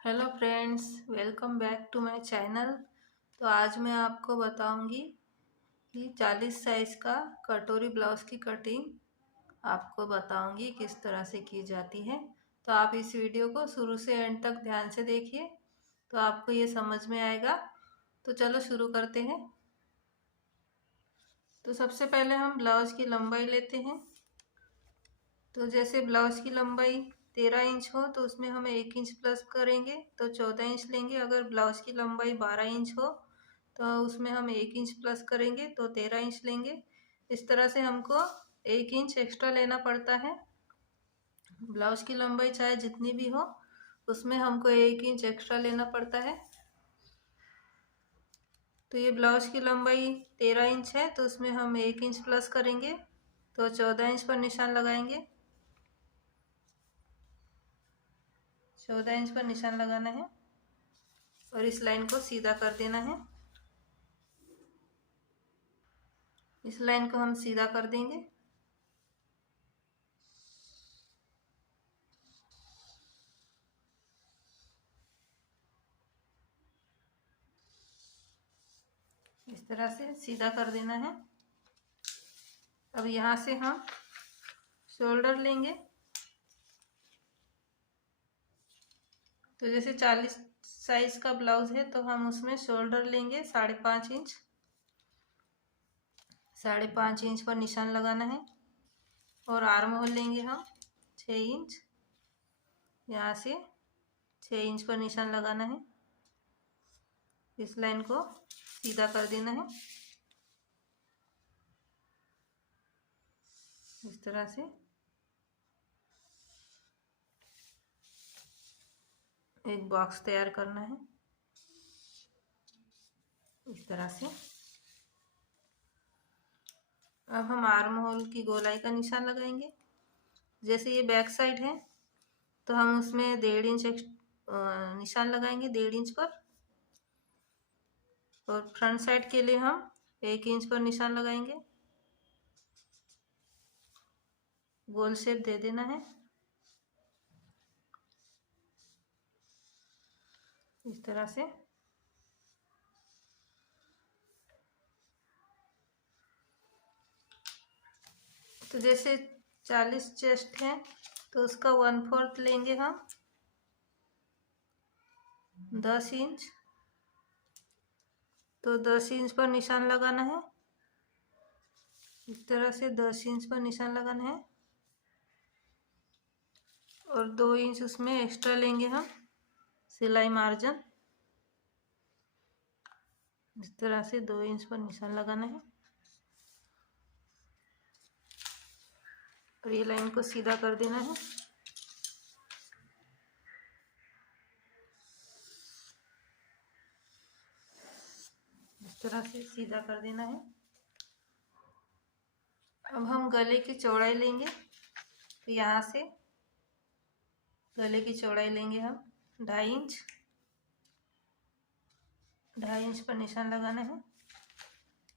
Hello friends, welcome back to my channel. तो आज मैं आपको बताऊंगी कि 40 साइज का कटोरी ब्लाउज की कटिंग आपको बताऊंगी किस तरह से की जाती है। तो आप इस वीडियो को शुरू से एंड तक ध्यान से देखिए तो आपको ये समझ में आएगा। तो चलो शुरू करते हैं। तो सबसे पहले हम ब्लाउज की लंबाई लेते हैं। तो जैसे ब्लाउज की लंबाई 13 इंच हो तो उसमें हम 1 इंच प्लस करेंगे तो 14 इंच लेंगे। अगर ब्लाउज की लंबाई 12 इंच हो तो उसमें हम 1 इंच प्लस करेंगे तो 13 इंच लेंगे। इस तरह से हमको 1 इंच एक्स्ट्रा लेना पड़ता है। ब्लाउज की लंबाई चाहे जितनी भी हो उसमें हमको 1 इंच एक्स्ट्रा लेना पड़ता है। तो ये ब्लाउज की लंबाई 13 इंच है तो उसमें हम 1 इंच प्लस करेंगे तो 14 इंच पर निशान लगाएंगे। 14 इंच पर निशान लगाना है और इस लाइन को सीधा कर देना है। इस लाइन को हम सीधा कर देंगे। इस तरह से सीधा कर देना है। अब यहाँ से हम शोल्डर लेंगे। तो जैसे 40 साइज का ब्लाउज है तो हम उसमें शोल्डर लेंगे 5.5 इंच। 5.5 इंच पर निशान लगाना है और आर्म होल लेंगे हम 6 इंच। यहाँ से 6 इंच पर निशान लगाना है। इस लाइन को सीधा कर देना है इस तरह से। एक बॉक्स तैयार करना है इस तरह से। अब हम आर्म होल की गोलाई का निशान लगाएंगे। जैसे ये बैक साइड है तो हम उसमें 1.5 इंच निशान लगाएंगे 1.5 इंच पर। और फ्रंट साइड के लिए हम 1 इंच पर निशान लगाएंगे। गोल शेप दे देना है इस तरह से। तो जैसे 40 चेस्ट है तो उसका 1/4 लेंगे हम 10 इंच। तो 10 इंच पर निशान लगाना है इस तरह से। 10 इंच पर निशान लगाना है और 2 इंच उसमें एक्स्ट्रा लेंगे हम सिलाई मार्जिन। इस तरह से 2 इंच पर निशान लगाना है और ये लाइन को सीधा कर देना है। इस तरह से सीधा कर देना है। अब हम गले की चौड़ाई लेंगे। तो यहाँ से गले की चौड़ाई लेंगे हम 2.5 इंच। 2.5 इंच पर निशान लगाना है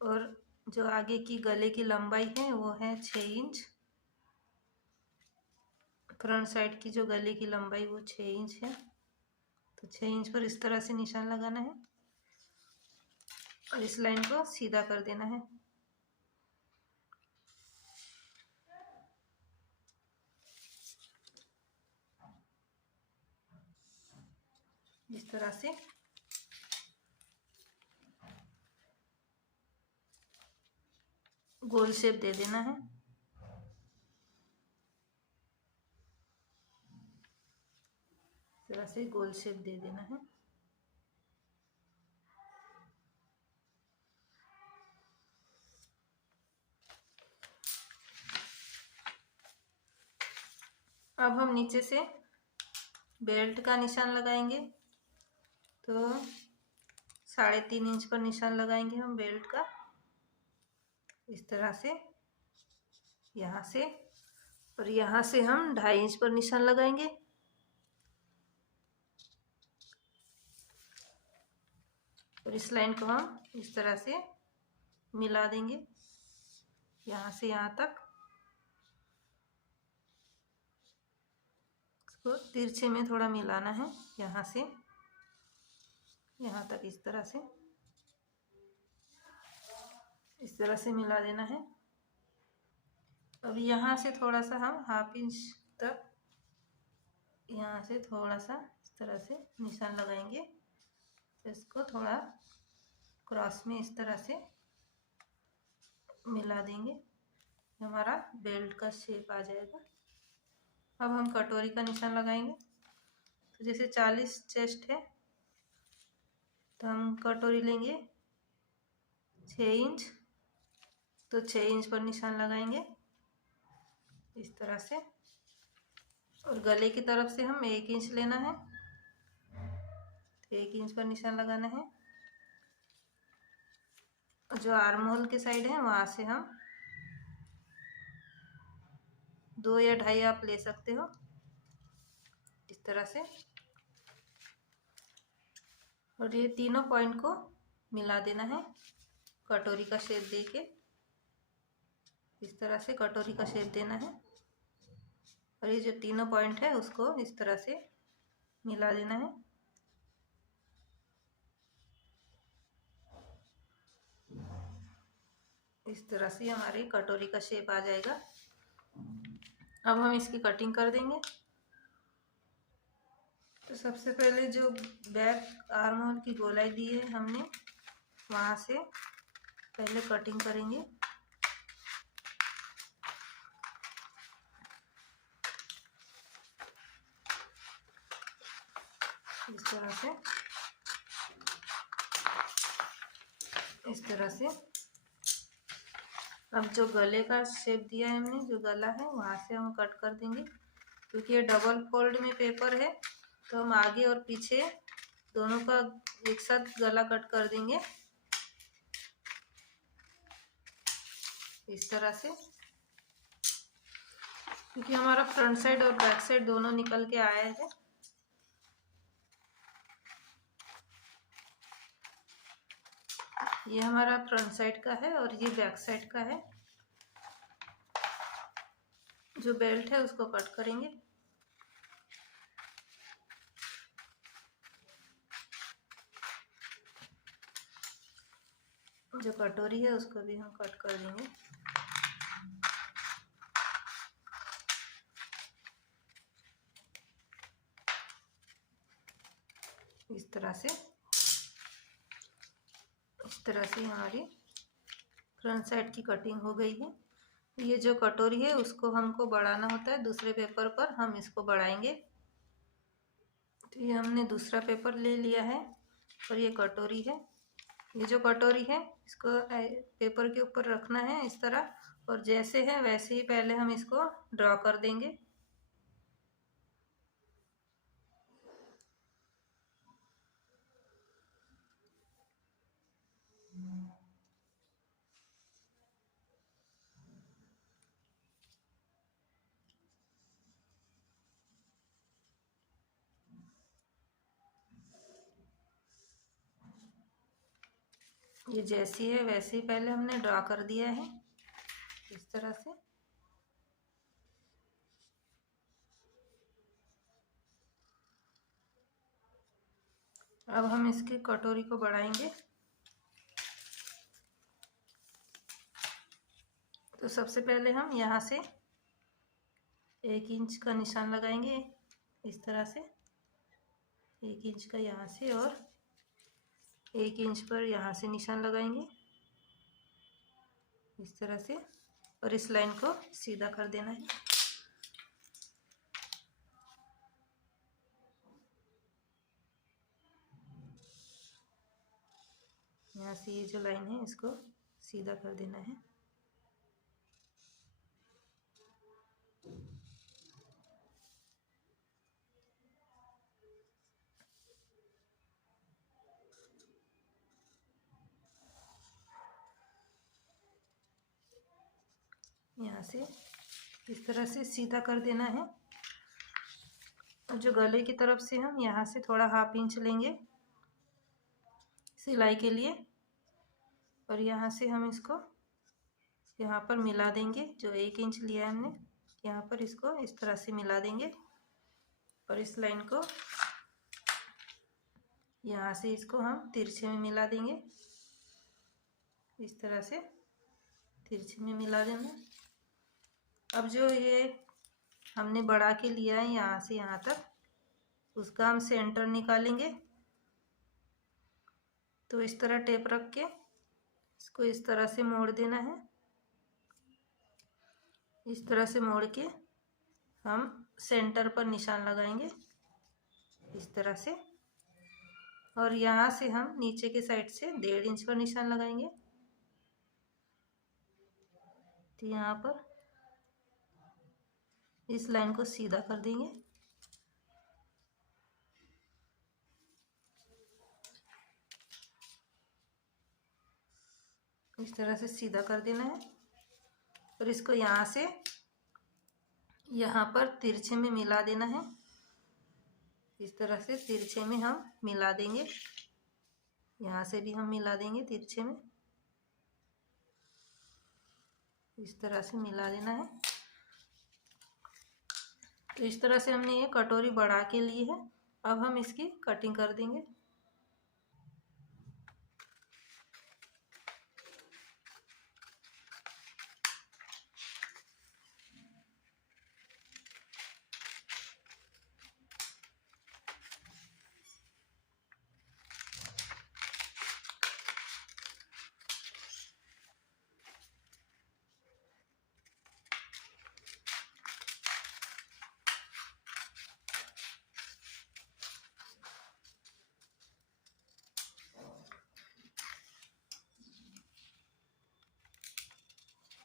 और जो आगे की गले की लंबाई है वो है 6 इंच। फ्रंट साइड की जो गले की लंबाई वो 6 इंच है। तो 6 इंच पर इस तरह से निशान लगाना है और इस लाइन को सीधा कर देना है इस तरह से। गोल शेप दे देना है इस तरह से। गोल शेप दे देना है। अब हम नीचे से बेल्ट का निशान लगाएंगे। तो 3.5 इंच पर निशान लगाएंगे हम बेल्ट का इस तरह से। यहाँ से और यहाँ से हम 2.5 इंच पर निशान लगाएंगे और इस लाइन को हम इस तरह से मिला देंगे यहाँ से यहाँ तक। इसको तिरछे में थोड़ा मिलाना है, यहाँ से यहाँ तक इस तरह से मिला देना है। अब यहाँ से थोड़ा सा हम हाफ इंच तक यहाँ से थोड़ा सा इस तरह से निशान लगाएंगे, तो इसको थोड़ा क्रॉस में इस तरह से मिला देंगे, हमारा बेल्ट का शेप आ जाएगा। अब हम कटोरी का निशान लगाएंगे। तो जैसे 40 चेस्ट है तो हम कटोरी लेंगे 6 इंच, तो 6 इंच पर निशान लगाएंगे इस तरह से। और गले की तरफ से हम 1 इंच लेना है, तो 1 इंच पर निशान लगाना है। और जो आर्म होल के साइड है वहाँ से हम 2 या 2.5 आप ले सकते हो इस तरह से। और ये तीनों पॉइंट को मिला देना है कटोरी का शेप देके, इस तरह से कटोरी का शेप देना है। और ये जो तीनों पॉइंट है उसको इस तरह से मिला देना है। इस तरह से हमारी कटोरी का शेप आ जाएगा। अब हम इसकी कटिंग कर देंगे। तो सबसे पहले जो बैक आर्म होल की गोलाई दी है हमने, वहाँ से पहले कटिंग करेंगे। इस तरह से अब जो गले का शेप दिया है हमने, जो गला है वहाँ से हम कट कर देंगे। क्योंकि ये डबल फोल्ड में पेपर है तो हम आगे और पीछे दोनों का एक साथ गला कट कर देंगे इस तरह से। क्योंकि हमारा फ्रंट साइड और बैक साइड दोनों निकल के आया है। ये हमारा फ्रंट साइड का है और ये बैक साइड का है। जो बेल्ट है उसको कट करेंगे। जो कटोरी है उसको भी हम कट कर देंगे। इस तरह से हमारी फ्रंट साइड की कटिंग हो गई है। ये जो कटोरी है उसको हमको बढ़ाना होता है, दूसरे पेपर पर हम इसको बढ़ाएंगे। तो ये हमने दूसरा पेपर ले लिया है और ये कटोरी है। ये जो कटोरी है इसको पेपर के ऊपर रखना है इस तरह, और जैसे है वैसे ही पहले हम इसको ड्रॉ कर देंगे। ये जैसी है वैसे ही पहले हमने ड्रॉ कर दिया है इस तरह से। अब हम इसके कटोरी को बढ़ाएंगे। तो सबसे पहले हम यहाँ से 1 इंच का निशान लगाएंगे इस तरह से, 1 इंच का यहाँ से, और 1 इंच पर यहाँ से निशान लगाएंगे इस तरह से, और इस लाइन को सीधा कर देना है। यहाँ से ये जो लाइन है इसको सीधा कर देना है। यहाँ से इस तरह से सीधा कर देना है। और जो गले की तरफ से हम यहाँ से थोड़ा हाफ इंच लेंगे सिलाई के लिए, और यहाँ से हम इसको यहाँ पर मिला देंगे। जो 1 इंच लिया है हमने यहाँ पर इसको इस तरह से मिला देंगे। और इस लाइन को यहाँ से इसको हम तिरछे में मिला देंगे। इस तरह से तिरछे में मिला देना। अब जो ये हमने बढ़ा के लिया है यहाँ से यहाँ तक, उसका हम सेंटर निकालेंगे। तो इस तरह टेप रख के इसको इस तरह से मोड़ देना है। इस तरह से मोड़ के हम सेंटर पर निशान लगाएंगे इस तरह से, और यहाँ से हम नीचे के साइड से 1.5 इंच पर निशान लगाएंगे। तो यहाँ पर इस लाइन को सीधा कर देंगे। इस तरह से सीधा कर देना है और इसको यहाँ से यहाँ पर तिरछे में मिला देना है। इस तरह से तिरछे में हम मिला देंगे। यहाँ से भी हम मिला देंगे तिरछे में। इस तरह से मिला देना है। तो इस तरह से हमने ये कटोरी बढ़ा के ली है। अब हम इसकी कटिंग कर देंगे।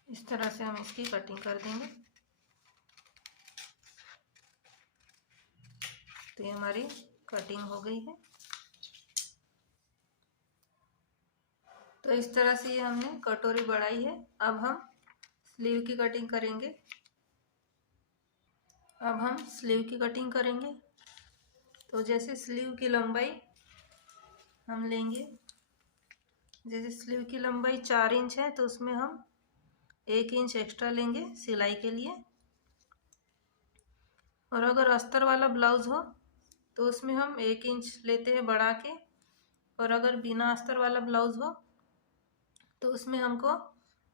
इस तरह से हम इसकी कटिंग कर देंगे। तो ये हमारी कटिंग हो गई है। तो इस तरह से ये हमने कटोरी बढ़ाई है। अब हम स्लीव की कटिंग करेंगे। तो जैसे स्लीव की लंबाई हम लेंगे, जैसे स्लीव की लंबाई 4 इंच है तो उसमें हम 1 इंच एक्स्ट्रा लेंगे सिलाई के लिए। और अगर अस्तर वाला ब्लाउज हो तो उसमें हम 1 इंच लेते हैं बढ़ा के। और अगर बिना अस्तर वाला ब्लाउज हो तो उसमें हमको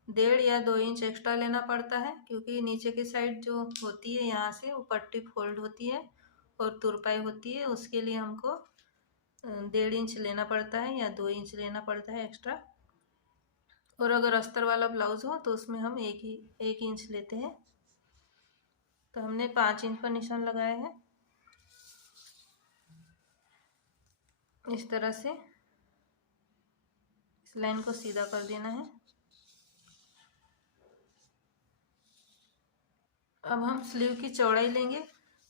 1.5 या 2 इंच एक्स्ट्रा लेना पड़ता है, क्योंकि नीचे की साइड जो होती है यहाँ से वो पट्टी फोल्ड होती है और तुरपाई होती है। उसके लिए हमको 1.5 इंच लेना पड़ता है या 2 इंच लेना पड़ता है एक्स्ट्रा। और अगर अस्तर वाला ब्लाउज हो तो उसमें हम 1 इंच लेते हैं। तो हमने 5 इंच पर निशान लगाया है। इस तरह से इस लाइन को सीधा कर देना है। अब हम स्लीव की चौड़ाई लेंगे।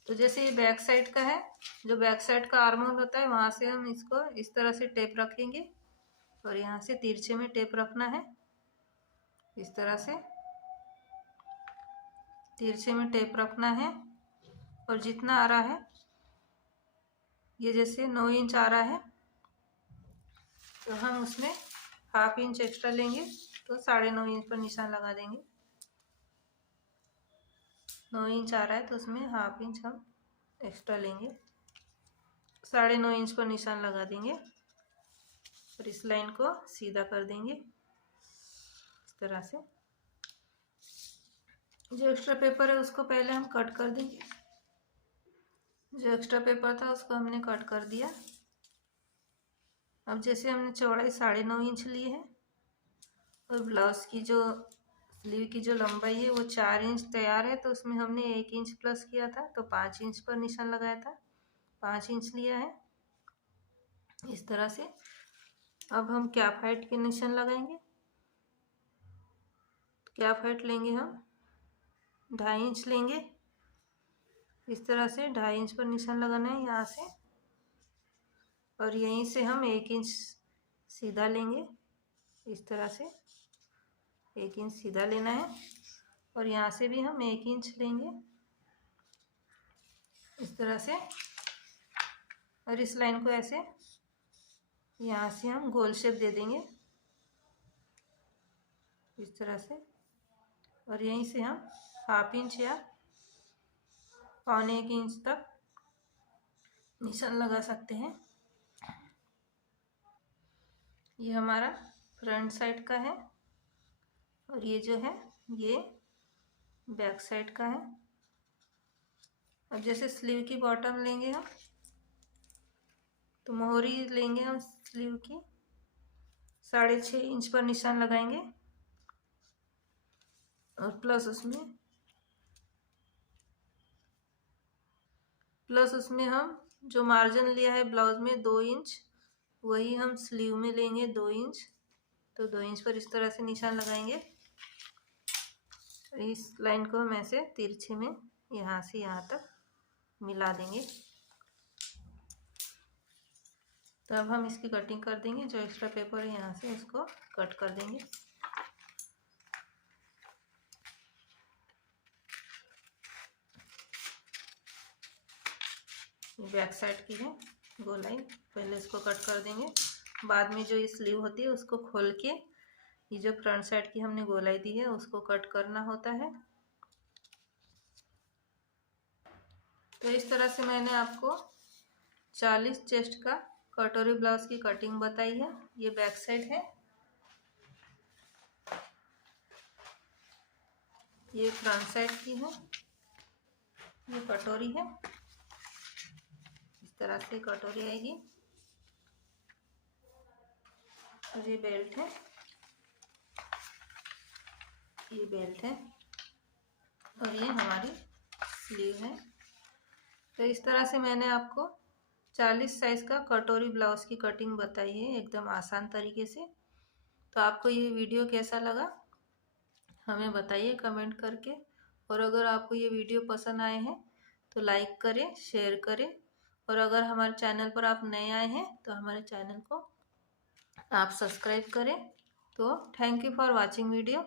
तो जैसे ये बैक साइड का है, जो बैक साइड का आर्म होल होता है वहाँ से हम इसको इस तरह से टेप रखेंगे और यहाँ से तिरछे में टेप रखना है। इस तरह से तिरछे में टेप रखना है। और जितना आ रहा है, ये जैसे 9 इंच आ रहा है तो हम उसमें 1/2 इंच एक्स्ट्रा लेंगे, तो 9.5 इंच पर निशान लगा देंगे। 9 इंच आ रहा है तो उसमें 1/2 इंच हम एक्स्ट्रा लेंगे, 9.5 इंच पर निशान लगा देंगे और इस लाइन को सीधा कर देंगे इस तरह से। जो एक्स्ट्रा पेपर है उसको पहले हम कट कर देंगे। जो एक्स्ट्रा पेपर था उसको हमने कट कर दिया। अब जैसे हमने चौड़ाई 9.5 इंच ली है और ब्लाउज की जो स्लीव की जो लंबाई है वो 4 इंच तैयार है, तो उसमें हमने 1 इंच प्लस किया था तो 5 इंच पर निशान लगाया था। 5 इंच लिया है इस तरह से। अब हम कैप हाइट के निशान लगाएंगे। कैप हाइट लेंगे हम 2.5 इंच लेंगे। इस तरह से 2.5 इंच पर निशान लगाना है यहाँ से, और यहीं से हम 1 इंच सीधा लेंगे। इस तरह से 1 इंच सीधा लेना है और यहाँ से भी हम 1 इंच लेंगे इस तरह से। और इस लाइन को ऐसे यहाँ से हम गोल शेप दे देंगे इस तरह से, और यहीं से हम 1/2 इंच या 1.25 इंच तक निशान लगा सकते हैं। ये हमारा फ्रंट साइड का है और ये जो है ये बैक साइड का है। अब जैसे स्लीव की बॉटम लेंगे हम, तो मोहरी लेंगे हम स्लीव की 6.5 इंच पर निशान लगाएंगे और प्लस उसमें हम जो मार्जिन लिया है ब्लाउज में 2 इंच, वही हम स्लीव में लेंगे 2 इंच। तो 2 इंच पर इस तरह से निशान लगाएंगे। इस लाइन को हम ऐसे तिरछे में यहाँ से यहाँ तक मिला देंगे। तो अब हम इसकी कटिंग कर देंगे। जो एक्स्ट्रा पेपर है यहाँ से उसको कट कर देंगे। बैक साइड की है गोलाई, पहले इसको कट कर देंगे। बाद में जो ये स्लीव होती है उसको खोल के ये जो फ्रंट साइड की हमने गोलाई दी है उसको कट करना होता है। तो इस तरह से मैंने आपको 40 चेस्ट का कटोरी ब्लाउज की कटिंग बताई है। ये बैक साइड है, ये फ्रंट साइड की है, ये कटोरी है। इस तरह से कटोरी आएगी और ये बेल्ट है, ये बेल्ट है और ये हमारी स्लीव है। तो इस तरह से मैंने आपको 40 साइज का कटोरी ब्लाउज की कटिंग बताई है एकदम आसान तरीके से। तो आपको ये वीडियो कैसा लगा हमें बताइए कमेंट करके। और अगर आपको ये वीडियो पसंद आए हैं तो लाइक करें, शेयर करें। और अगर हमारे चैनल पर आप नए आए हैं तो हमारे चैनल को आप सब्सक्राइब करें। तो thank you for watching video.